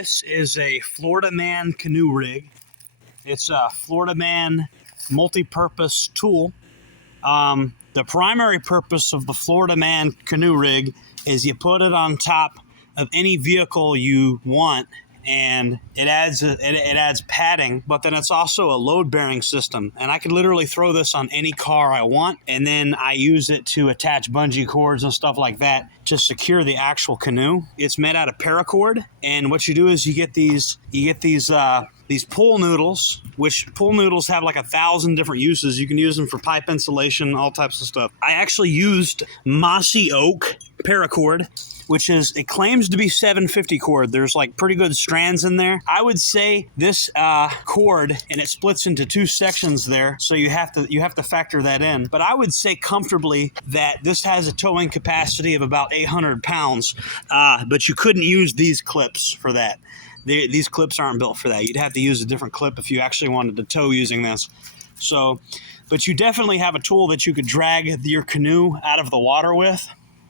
This is a Florida Man Canoe Rig. It's a Florida Man multi-purpose tool. The primary purpose of the Florida Man Canoe Rig is you put it on top of any vehicle you want, and it adds padding, but then it's also a load-bearing system. And I can literally throw this on any car I want, and then I use it to attach bungee cords and stuff like that to secure the actual canoe. It's made out of paracord, and what you do is you get these pool noodles, which pool noodles have like 1,000 different uses. You can use them for pipe insulation, all types of stuff. I actually used mossy oak paracord, it claims to be 750 cord. There's like pretty good strands in there. I would say this cord, and it splits into two sections there, so you have to factor that in. But I would say comfortably that this has a towing capacity of about 800 pounds, but you couldn't use these clips for that. These clips aren't built for that. You'd have to use a different clip if you actually wanted to tow using this. So, but you definitely have a tool that you could drag your canoe out of the water with.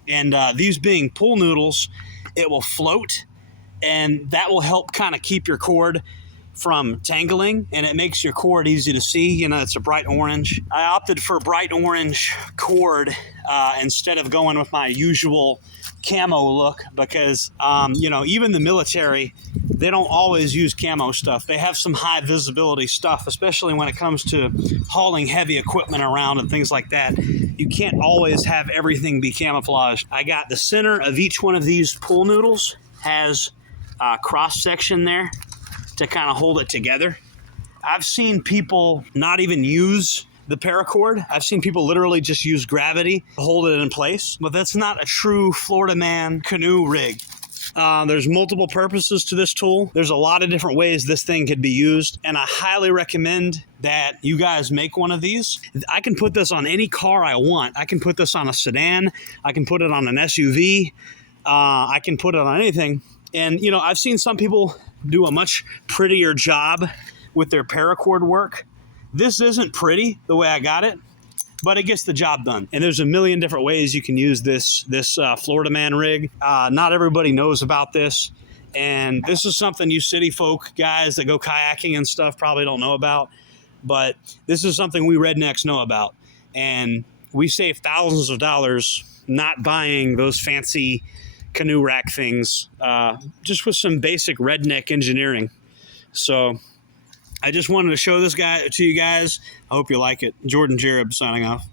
And these being pool noodles, it will float, and that will help kind of keep your cord from tangling, and it makes your cord easy to see. You know, it's a bright orange. I opted for bright orange cord instead of going with my usual camo look because, even the military, they don't always use camo stuff. They have some high visibility stuff, especially when it comes to hauling heavy equipment around and things like that. You can't always have everything be camouflaged. I got the center of each one of these pool noodles has a cross section there to kind of hold it together. I've seen people not even use the paracord. I've seen people literally just use gravity to hold it in place, but that's not a true Florida Man canoe rig. There's multiple purposes to this tool. There's a lot of different ways this thing could be used, and I highly recommend that you guys make one of these. I can put this on any car I want. I can put this on a sedan. I can put it on an SUV. I can put it on anything. And, I've seen some people do a much prettier job with their paracord work. This isn't pretty the way I got it, but it gets the job done. And there's a million different ways you can use this Florida Man rig. Not everybody knows about this. And this is something you city folk guys that go kayaking and stuff probably don't know about. But this is something we rednecks know about. And we save thousands of dollars not buying those fancy canoe rack things, just with some basic redneck engineering. So I just wanted to show this guy to you guys. I hope you like it. Jordan Jareb signing off.